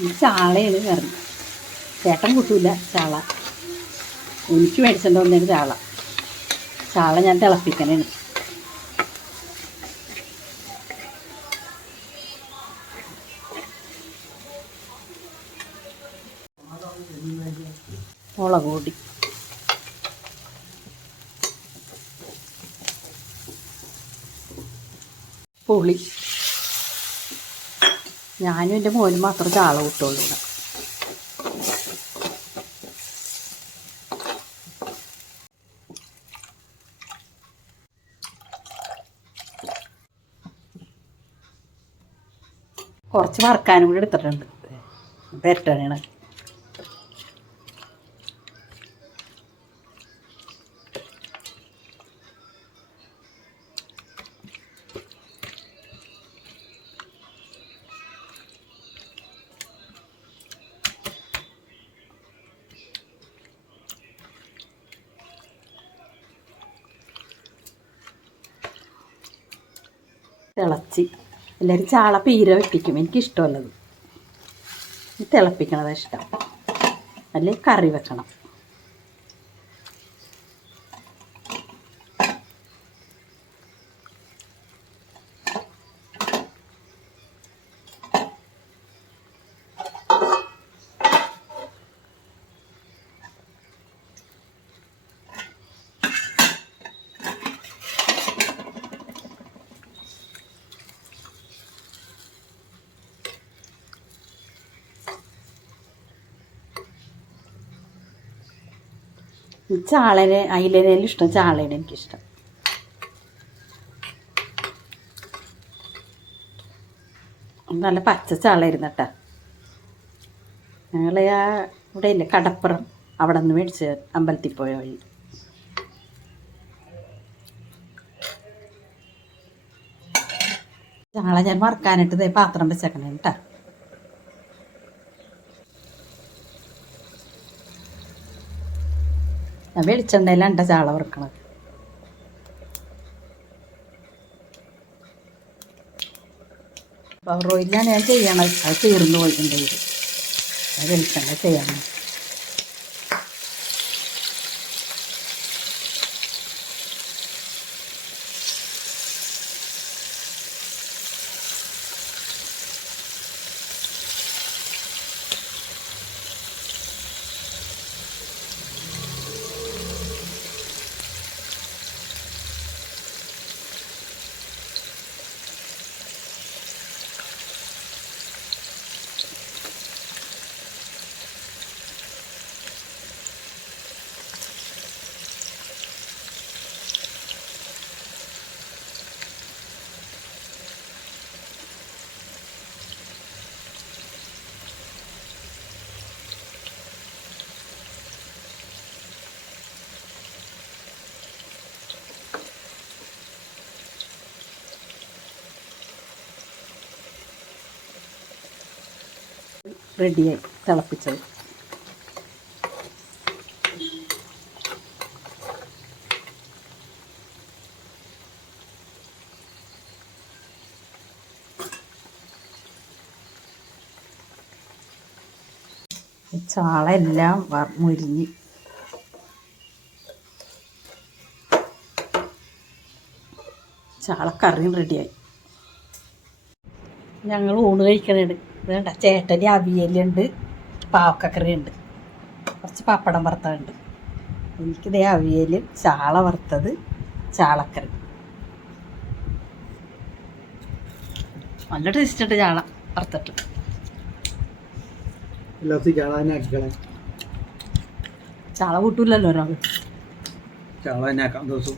ഈ ചാളയാണ് കറി ചേട്ടൻ കൂട്ടൂല ചാള. എനിക്ക് മേടിച്ചിട്ട് വന്നൊരു ചാള. ചാള ഞാൻ തിളപ്പിക്കണേണ്. മുളക് പൊടി. പുളി. ഞാനും എന്റെ മോനും മാത്രം ചാള കൂട്ടുള്ളൂ. ഇവിടെ കുറച്ച് വറക്കാനും കൂടി എടുത്തിട്ടുണ്ട്. പെരട്ടണേണ് തിളച്ച്. എല്ലാവരും ചാള പീര വെട്ടിക്കും എനിക്കിഷ്ടമല്ലത് തിളപ്പിക്കണതാണ് ഇഷ്ടം. അല്ലെങ്കിൽ കറി വെക്കണം. ചാളനെ അയിലേനേലും ഇഷ്ടം. ചാളേനെ എനിക്കിഷ്ടം. നല്ല പച്ച ചാളായിരുന്നു കേട്ടോ ഞങ്ങൾ ആ ഇവിടെ ഇല്ലേ കടപ്പുറം. അവിടെ നിന്ന് മേടിച്ച് അമ്പലത്തിൽ പോയ വഴി. ചാള ഞാൻ മറക്കാനായിട്ട് പാത്രം വെച്ചേക്കണേ കേട്ടോ ഞാൻ വെളിച്ചെണ്ണയിലാണ് എന്റെ ചാള വറുക്കണത്. പവർ ഓയിലാണ് ഞാൻ ചെയ്യണത്. അത് തീർന്നു പോയിട്ടുണ്ട്. ഇത് അത് വെളിച്ചെണ്ണ ചെയ്യണം റെഡിയായി തിളപ്പിച്ചത്. ഈ ചാള എല്ലാം വർ- മുരിഞ്ഞ്. ചാളക്കറിയും റെഡിയായി. ഞങ്ങൾ ഊണ് കഴിക്കണുണ്ട് കണ്ട ചേട്ടന് അവിയലുണ്ട് പാവക്കക്കറി ഉണ്ട് കുറച്ച് പപ്പടം വറുത്തതുണ്ട്. എനിക്കിതേ അവിയൽ ചാള വറുത്തത് ചാളക്കറി. നല്ല ടേസ്റ്റ് ഉണ്ട് ചാള വറുത്തിട്ട്. ചാള ചാള കൂട്ടൂലല്ലോ ഒരാൾ ചാളാനെ ആക്കാം ദിവസം